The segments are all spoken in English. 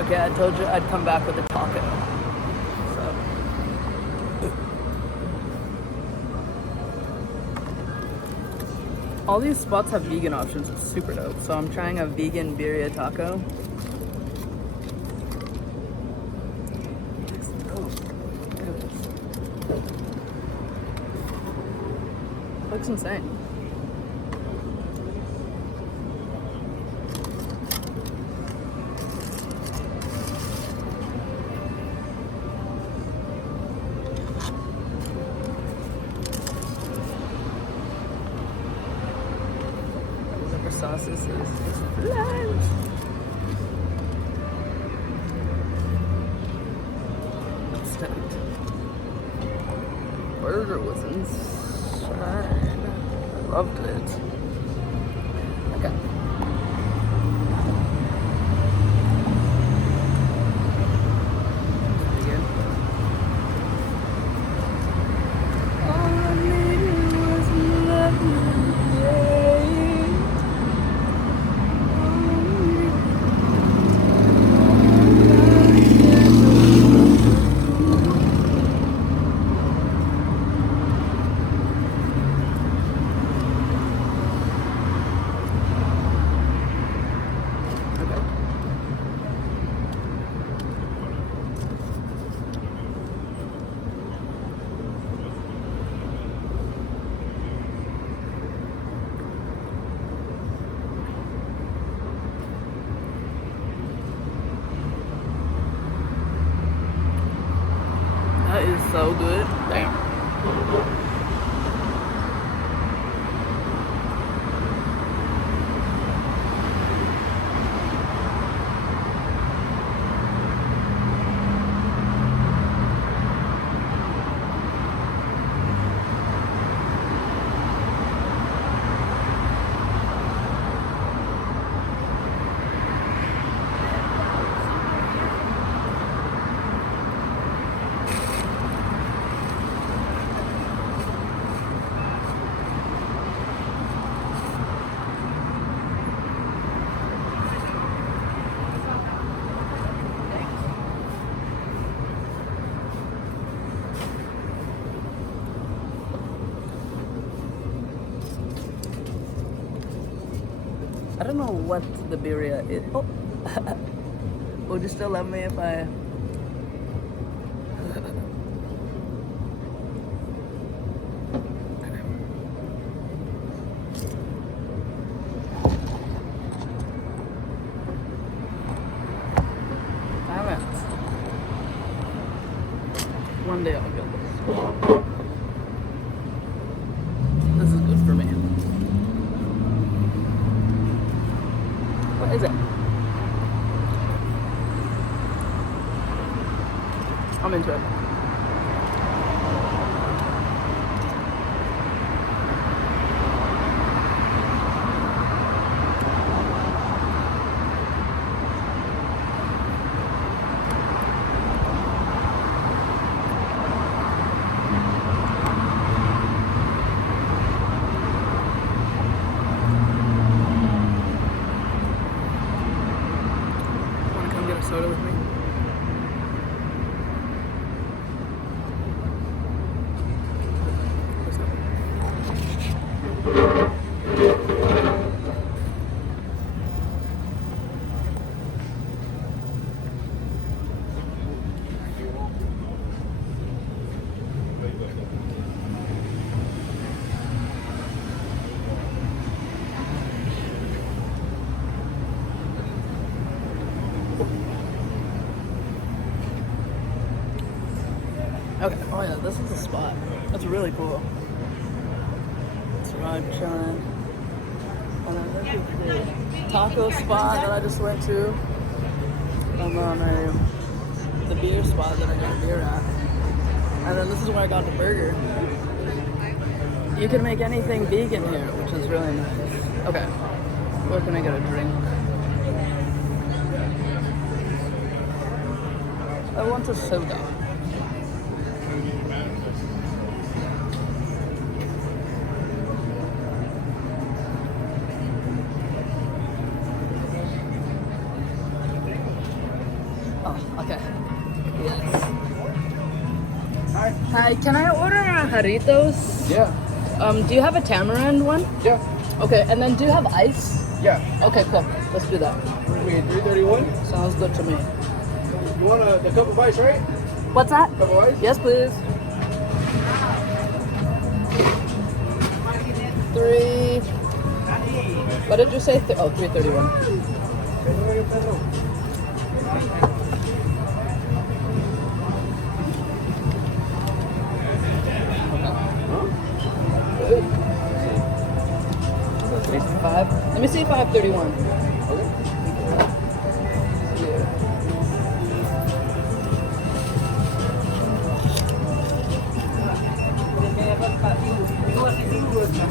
Okay, I told you I'd come back with a taco. So. All these spots have vegan options. It's super dope. So I'm trying a vegan birria taco. Looks insane. Whatever sauce this is flash. That's tight. Burger was insane. I loved it. Okay. Again. All I needed was love. That is so good. Damn. I don't know what the birria is. Oh, would you still love me if I? Damn it! One day I'll get this. This is good for me. What is it? I'm into it. Wanna come get a soda with me? Okay, oh yeah, this is the spot. That's really cool. It's right chilling. And then this is the taco spot that I just went to. And then the beer spot that I got beer at. And then this is where I got the burger. You can make anything vegan here, which is really nice. Okay, where can I get a drink? I want a soda. Oh, okay. Yes. Hi, can I order jarritos? Yeah. Do you have a tamarind one? Yeah. Okay, and then do you have ice? Yeah. Okay, cool. Let's do that. Wait, 331? Sounds good to me. You want the cup of ice, right? What's that? Cup of ice? Yes, please. 3. What did you say? 331. Five. Let me see if I have 31.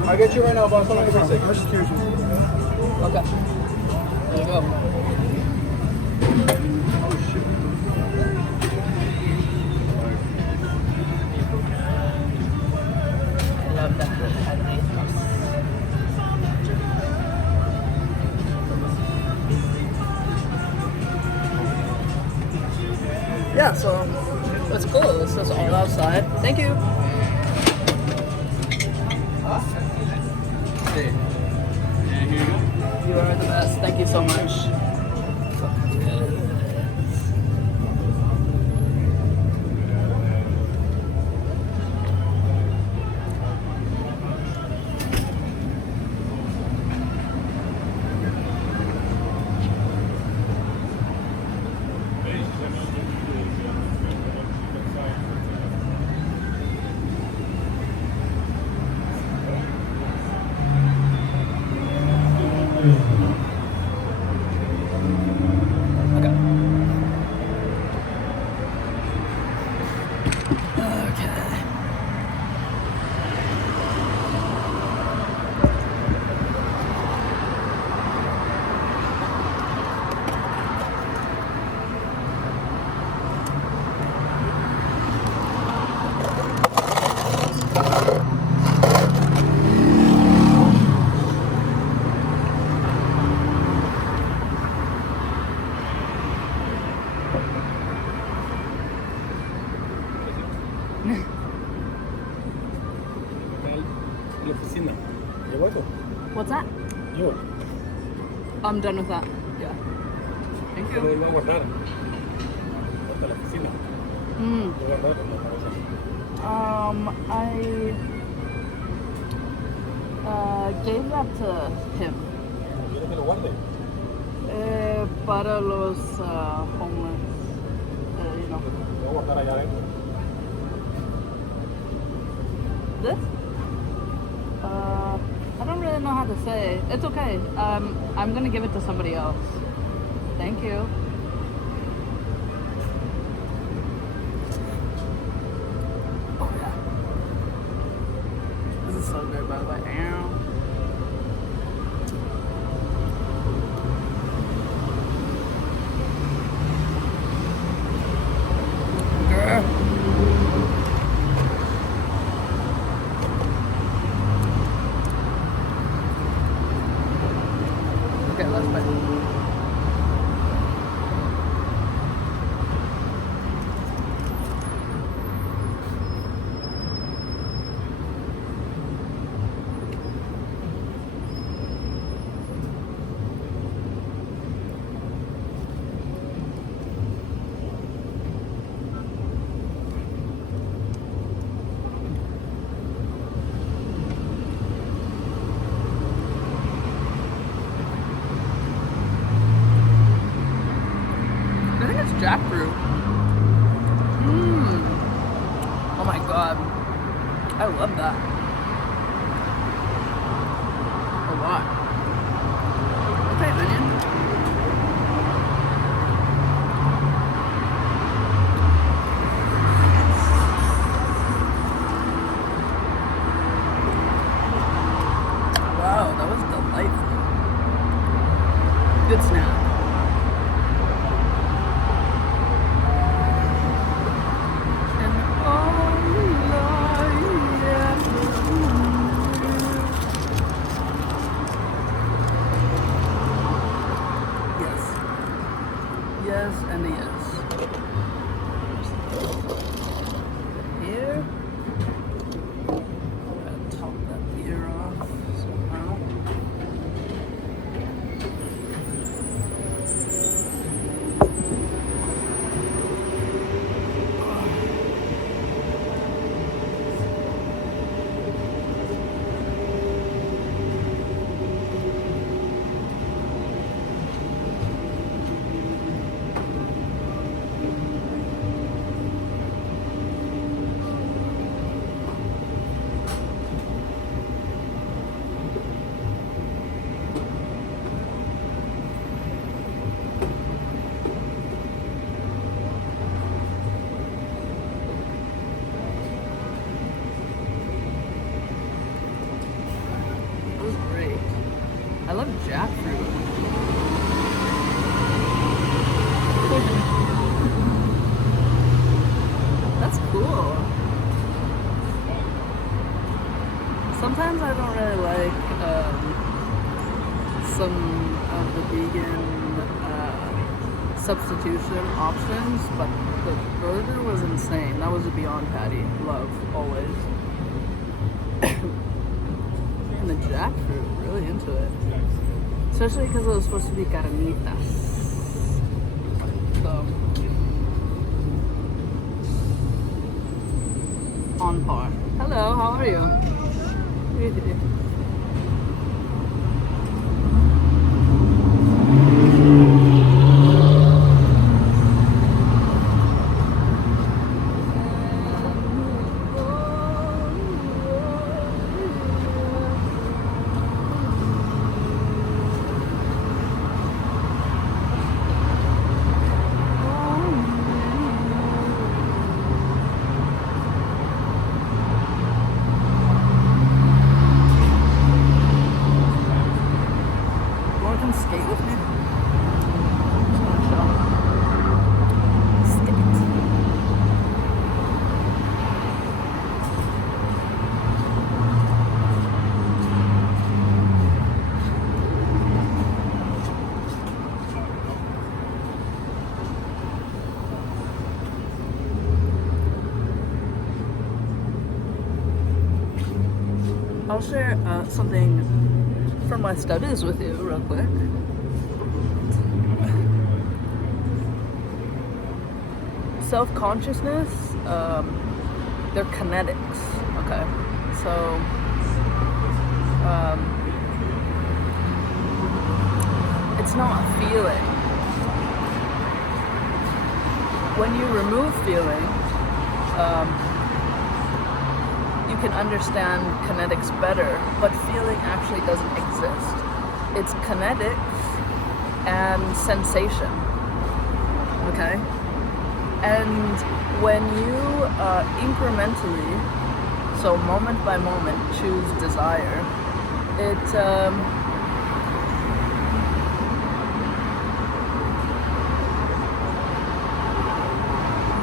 I'll get you right now, boss. Hold on for a second. Okay. There you go. Oh, shit. I love that. Yeah, so it's cool. This is all outside. Thank you. Hey. And here you go. You are the best. Thank you so much. Okay. Okay. La oficina. ¿Llevo eso? What's that? Yo. I'm done with that. Yeah. Thank Yo lo you. iba a guardar. Hasta la oficina. Mm. Lo voy a guardar en la cabeza. I gave that to him. ¿Quieres que lo guarde? Para los homeless. You know. Lo voy a guardar allá adentro. This? I don't really know how to say. It's okay. I'm gonna give it to somebody else. Thank you. Oh yeah. This is so good, by the way. Ow. Girl. Okay, let's play. I think it's jackfruit. Mmm. Oh my god. I love that. A lot. Okay, onion. Wow, that was delightful. Good snack. Yes. Yes and yes. Here. Gotta top that beer off somehow. It was great. I love jackfruit. That's cool. Sometimes I don't really like some of the vegan substitution options, but the burger was insane. That was a Beyond Patty. Love, always. And the jackfruit, really into it. Especially because it was supposed to be carnitas. So, on par. Hello, how are you? Come skate with me? Just wanna chill. Skate. I'll share something from my studies with you real quick. Self-consciousness, they're kinetics, okay? So, it's not feeling. When you remove feeling, you can understand kinetics better, but feeling actually doesn't exist. It's kinetics and sensation, okay? And when you incrementally, so moment by moment, choose desire, it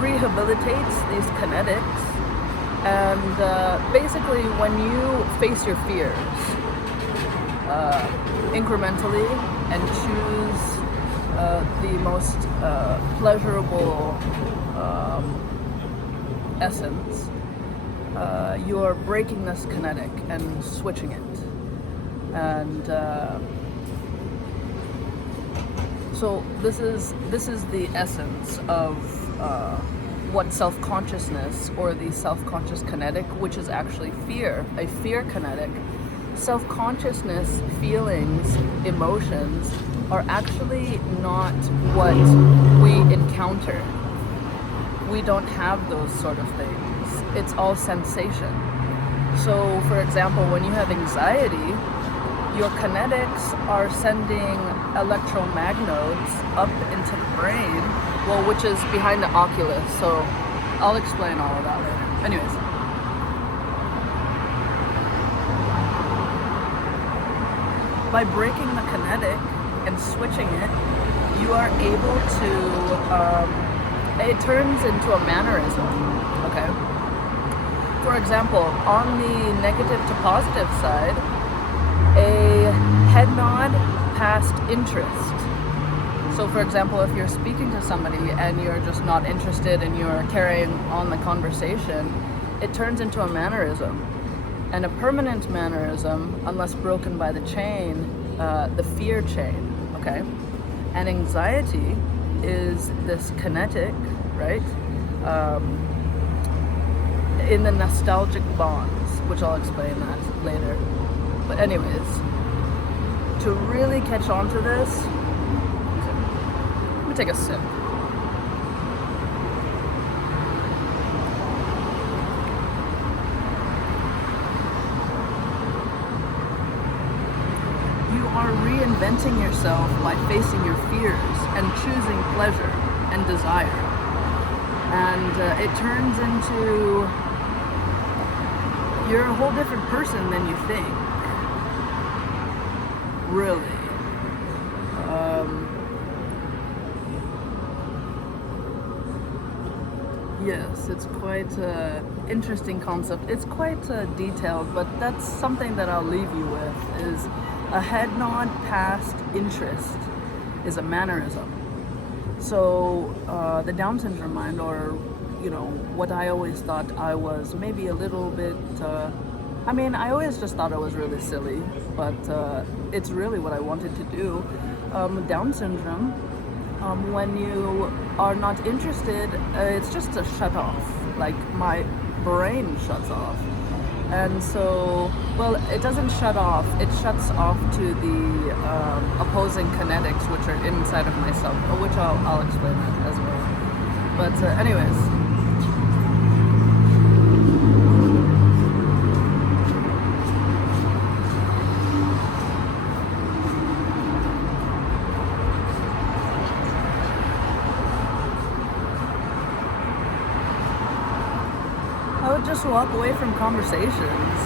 rehabilitates these kinetics. And basically, when you face your fears incrementally and choose the most pleasurable essence, you are breaking this kinetic and switching it. And so this is the essence of what self-consciousness, or the self-conscious kinetic, which is actually fear, a fear kinetic. Self-consciousness, feelings, emotions are actually not what we encounter. We don't have those sort of things. It's all sensation. So, for example, when you have anxiety, your kinetics are sending electromagnets up into the brain, well, which is behind the oculus. So I'll explain all of that later. Anyways. By breaking the kinetic and switching it, you are able to, it turns into a mannerism, okay? For example, on the negative to positive side, a head nod past interest. So for example, if you're speaking to somebody and you're just not interested and you're carrying on the conversation, it turns into a mannerism. And a permanent mannerism, unless broken by the chain, the fear chain, okay? And anxiety is this kinetic, right? In the nostalgic bonds, which I'll explain that later. But anyways, to really catch on to this, let me take a sip. You are reinventing yourself by facing your fears and choosing pleasure and desire. And it turns into, you're a whole different person than you think. Really. Yes, it's quite an interesting concept. It's quite detailed, but that's something that I'll leave you with, is a head nod past interest is a mannerism. So the Down syndrome mind, or what I always thought I was maybe a little bit, I always just thought I was really silly, but it's really what I wanted to do. Down syndrome, when you are not interested, it's just a shut off, like my brain shuts off. And so, well, it doesn't shut off, it shuts off to the opposing kinetics, which are inside of myself, which I'll explain that as well. But anyways, I would just walk away from conversations.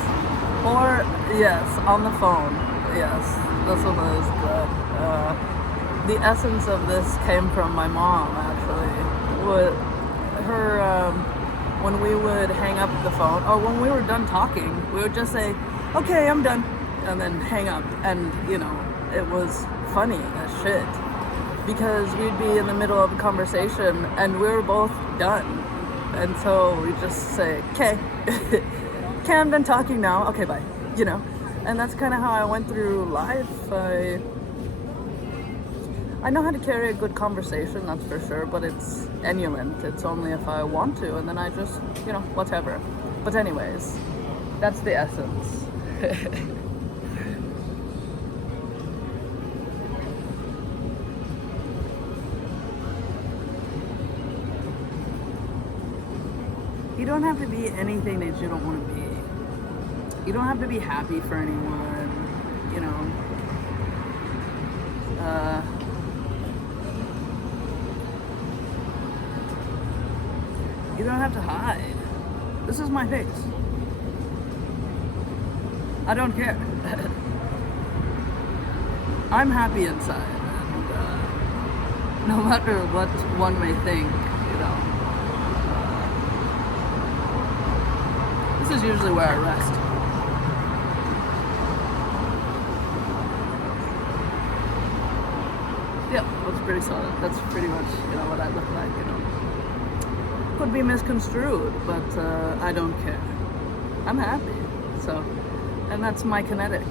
Or, yes, on the phone. Yes, this one is good. The essence of this came from my mom, actually. When we would hang up the phone, or when we were done talking, we would just say, okay, I'm done, and then hang up. And, it was funny as shit. Because we'd be in the middle of a conversation, and we were both done. And so we just say, okay, okay, I'm done talking now. Okay, bye. And that's kind of how I went through life. I know how to carry a good conversation, that's for sure, but it's enulant. It's only if I want to, and then I just, whatever. But anyways, that's the essence. You don't have to be anything that you don't want to be. You don't have to be happy for anyone, you don't have to hide. This is my face. I don't care. I'm happy inside, and no matter what one may think, this is usually where I rest. Yep, that's pretty solid. That's pretty much, what I look like, Could be misconstrued, but I don't care. I'm happy. So, and that's my kinetic,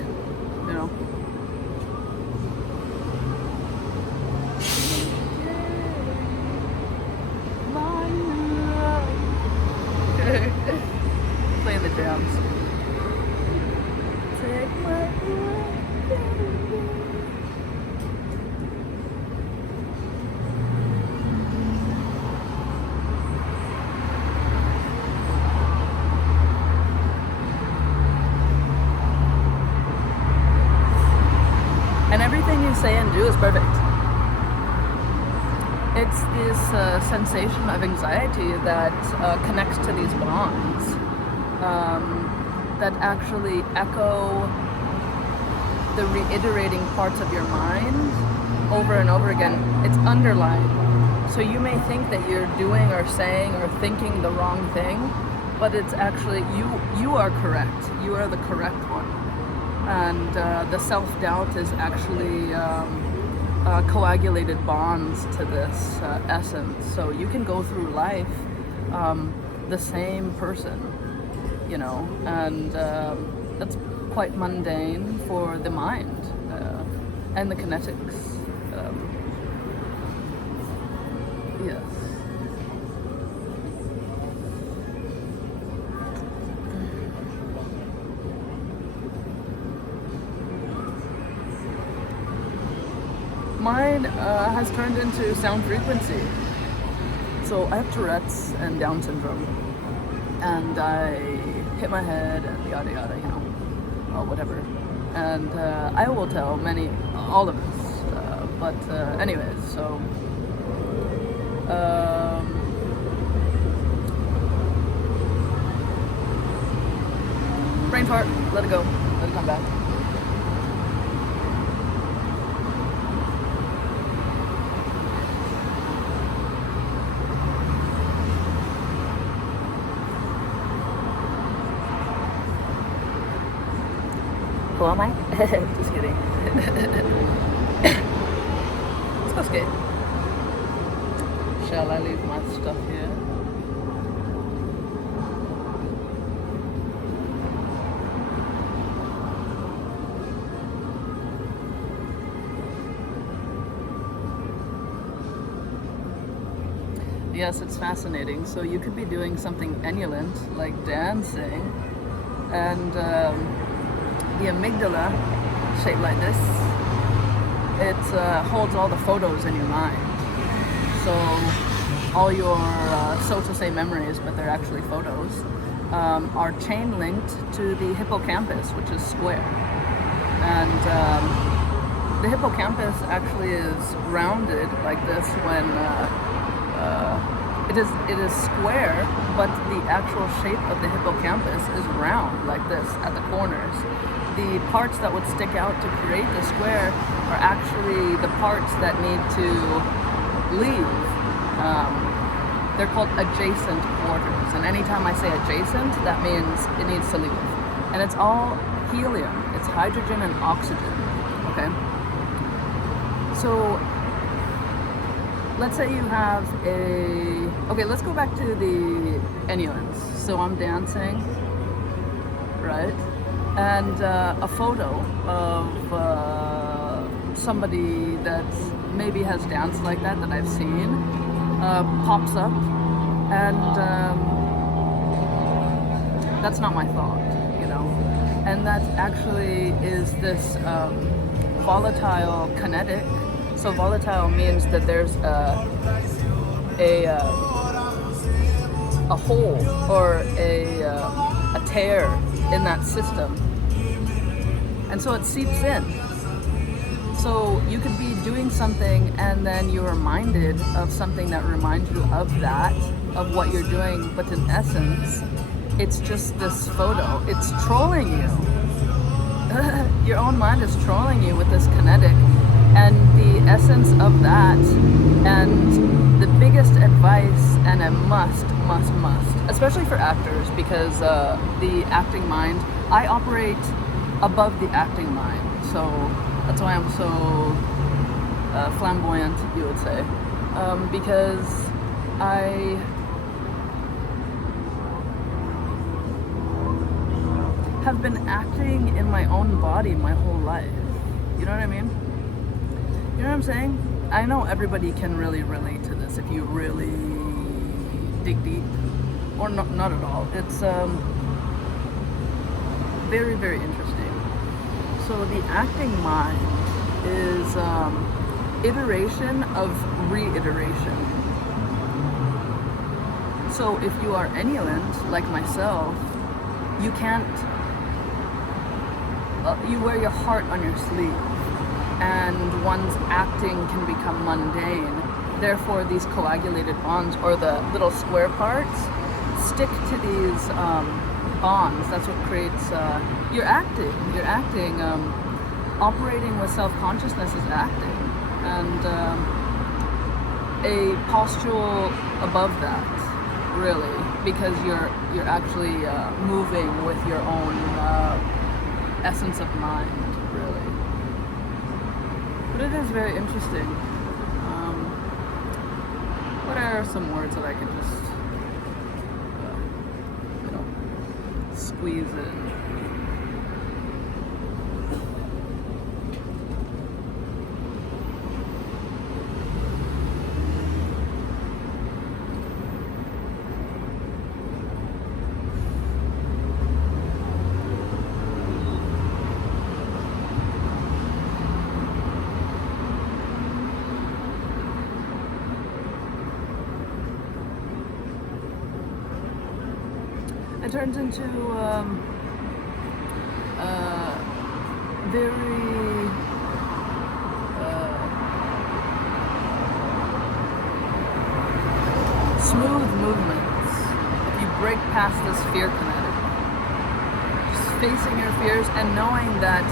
Playing the drums. Take my and everything you say and do is perfect. It's this sensation of anxiety that connects to these bonds that actually echo the reiterating parts of your mind over and over again. It's underlined. So you may think that you're doing or saying or thinking the wrong thing, but it's actually, you are correct. You are the correct one. And the self-doubt is actually coagulated bonds to this essence. So you can go through life the same person, you know, and that's quite mundane for the mind and the kinetics. Yes. Mine has turned into sound frequency. So I have Tourette's and Down syndrome, and I hit my head and yada yada, you know, or whatever. And I will tell all of us. But anyways, so brain fart, let it go, let it come back. Who am I? Just kidding. Let's go skate. Shall I leave my stuff here? Yes, it's fascinating. So you could be doing something enulant, like dancing, and the amygdala, shaped like this, it holds all the photos in your mind. So all your, so to say, memories, but they're actually photos, are chain linked to the hippocampus, which is square. And the hippocampus actually is rounded like this when it is square, but the actual shape of the hippocampus is round like this at the corners. The parts that would stick out to create the square are actually the parts that need to leave. They're called adjacent quarters, and anytime I say adjacent, that means it needs to leave. And it's all helium. It's hydrogen and oxygen, okay? So let's say you have okay, let's go back to the emulants. So I'm dancing, right? And a photo of somebody that maybe has danced like that I've seen pops up, and that's not my thought, you know. And that actually is this volatile kinetic. So volatile means that there's a hole or a tear in that system, and so it seeps in. So you could be doing something and then you're reminded of something that reminds you of that, of what you're doing, but in essence it's just this photo. It's trolling you. Your own mind is trolling you with this kinetic, and the essence of that, and the biggest advice, and a must, especially for actors, because the acting mind, I operate above the acting mind, so that's why I'm so flamboyant, you would say, because I have been acting in my own body my whole life. You know what I mean? You know what I'm saying? I know everybody can really relate to this if you really dig deep, or not at all. It's very, very interesting. So the acting mind is iteration of reiteration. So if you are enulant, like myself, you can't, you wear your heart on your sleeve, and one's acting can become mundane. Therefore, these coagulated bonds, or the little square parts, stick to these bonds. That's what creates your acting. Your acting, operating with self-consciousness is acting, and a postural above that, really, because you're actually moving with your own essence of mind, really. But it is very interesting. What are some words that I can just, squeeze in? It turns into very smooth movements. If you break past this fear kinetic, just facing your fears and knowing that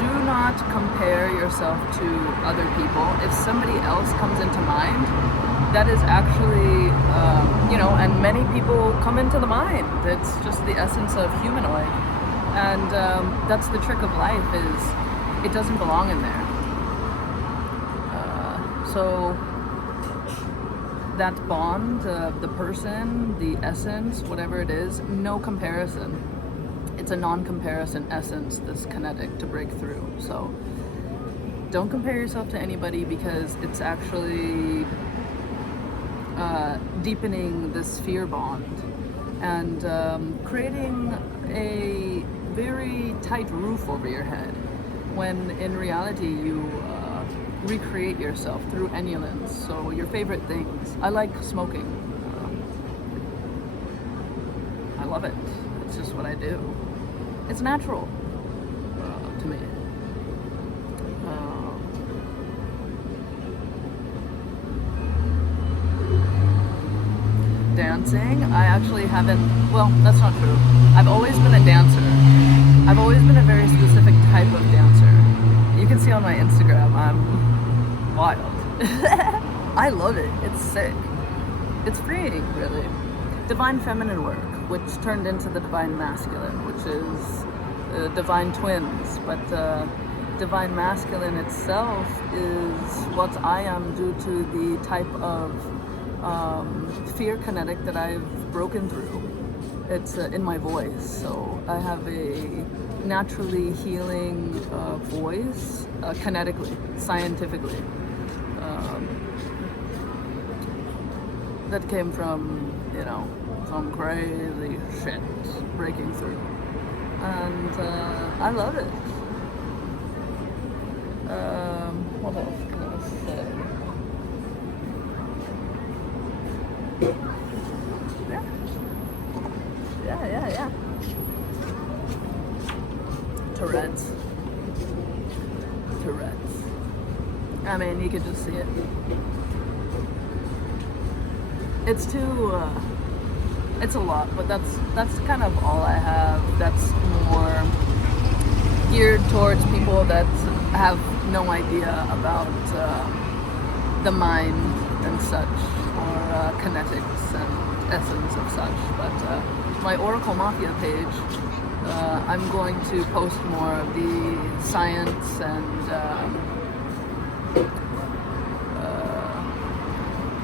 do not compare yourself to other people. If somebody else comes into mind, that is actually, and many people come into the mind. It's just the essence of humanoid. And that's the trick of life, is it doesn't belong in there. So that bond, the person, the essence, whatever it is, no comparison. It's a non-comparison essence, this kinetic, to break through. So don't compare yourself to anybody, because it's actually deepening this fear bond and creating a very tight roof over your head, when in reality you recreate yourself through emulance. So your favorite things. I like smoking. I love it. It's just what I do. It's natural to me. Dancing, I actually haven't, well, that's not true. I've always been a dancer. I've always been a very specific type of dancer. You can see on my Instagram, I'm wild. I love it. It's sick. It's freeing, really. Divine feminine work, which turned into the divine masculine, which is divine twins. But divine masculine itself is what I am due to the type of fear kinetic that I've broken through. It's in my voice, so I have a naturally healing voice, kinetically, scientifically. That came from, some crazy shit breaking through. And I love it. What else can I say? Yeah. Tourette's. I mean, you could just see it. It's too, it's a lot, but that's kind of all I have. That's more geared towards people that have no idea about the mind and such, or kinetics and essence of such. But my Oracle Mafia page, I'm going to post more of the science and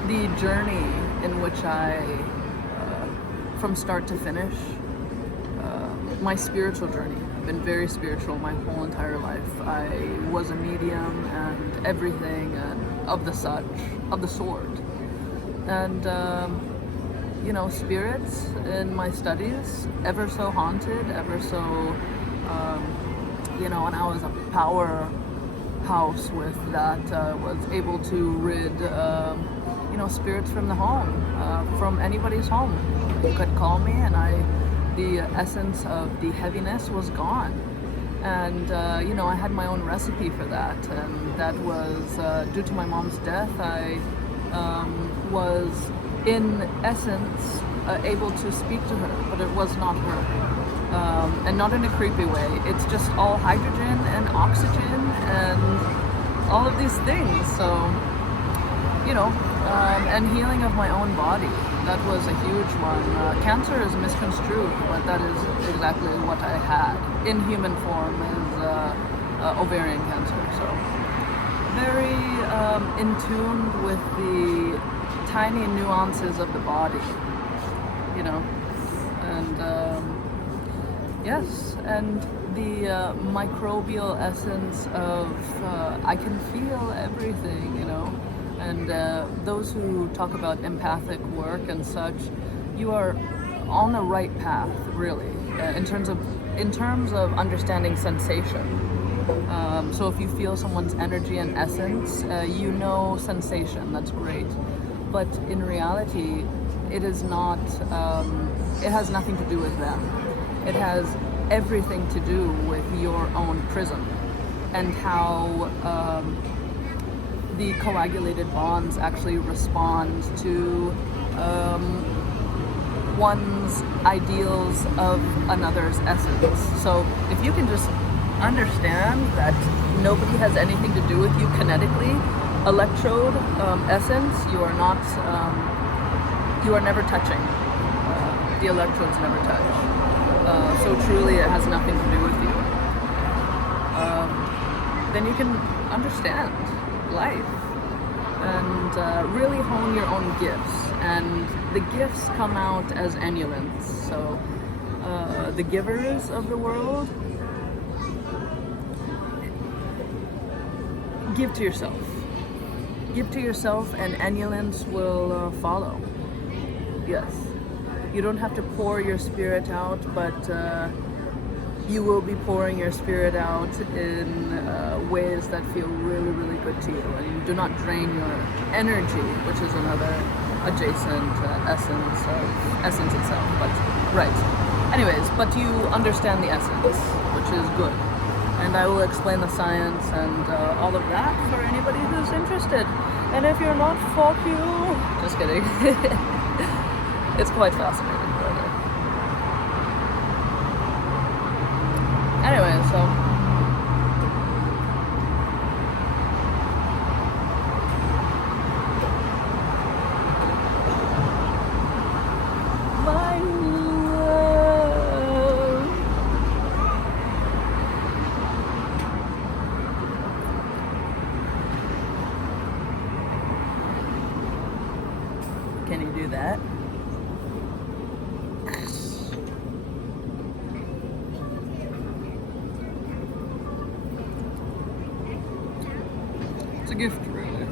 the journey in which I, from start to finish, my spiritual journey. I've been very spiritual my whole entire life. I was a medium and everything, and of the sort. And spirits in my studies, ever so haunted, ever so, and I was a powerhouse with that, was able to rid, spirits from the home, from anybody's home. You could call me and the essence of the heaviness was gone. And, I had my own recipe for that, and that was, due to my mom's death, I was in essence able to speak to her, but it was not her, and not in a creepy way. It's just all hydrogen and oxygen and all of these things. So, and healing of my own body, that was a huge one. Cancer is misconstrued, but that is exactly what I had in human form, is ovarian cancer. So very in tune with the tiny nuances of the body, you know, and yes, and the microbial essence of I can feel everything, you know, and those who talk about empathic work and such, you are on the right path, really, in terms of understanding sensation. So if you feel someone's energy and essence, you know sensation. That's great, but in reality, it is not. It has nothing to do with them. It has everything to do with your own prism and how the coagulated bonds actually respond to one's ideals of another's essence. So if you can just understand that nobody has anything to do with you kinetically, electrode essence, you are not, you are never touching. The electrodes never touch. So truly it has nothing to do with you. Then you can understand life and really hone your own gifts. And the gifts come out as emulants. So the givers of the world, give to yourself. Give to yourself and emulants will follow. Yes. You don't have to pour your spirit out, but you will be pouring your spirit out in ways that feel really, really good to you. And do not drain your energy, which is another adjacent essence itself. But right. Anyways, but you understand the essence, which is good. And I will explain the science and all of that for anybody who's interested. And if you're not, fuck you. Just kidding. It's quite fascinating, really. Anyway, so my love. Can you do that? It's a gift, really.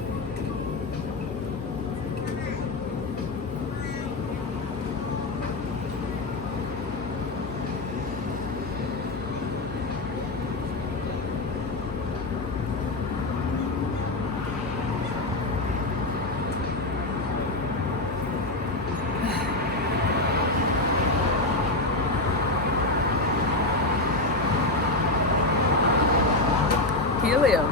Helium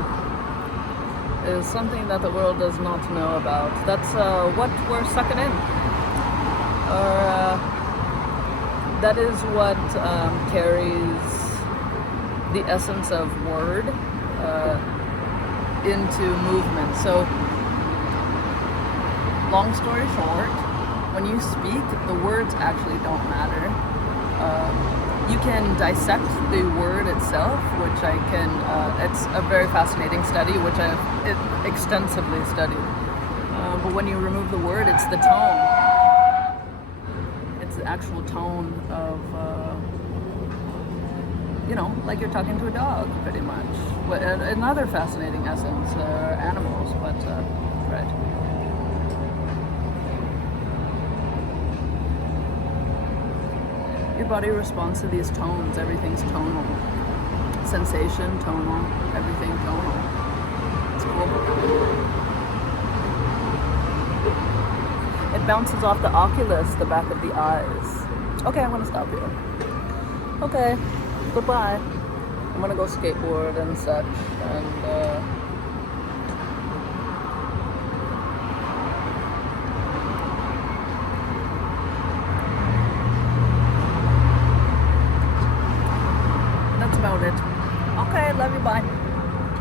is something that the world does not know about. That's what we're sucking in. Or that is what carries the essence of word into movement. So, long story short, when you speak, the words actually don't matter. You can dissect the word itself, which I can, it's a very fascinating study, which I've extensively studied. But when you remove the word, it's the tone. It's the actual tone of, you know, like you're talking to a dog, pretty much. Another fascinating essence are animals, but, right. Your body responds to these tones. Everything's tonal. Sensation, tonal. Everything tonal. It's cool. It bounces off the oculus, the back of the eyes. Okay, I'm gonna stop here. Okay, goodbye. I'm gonna go skateboard and such, and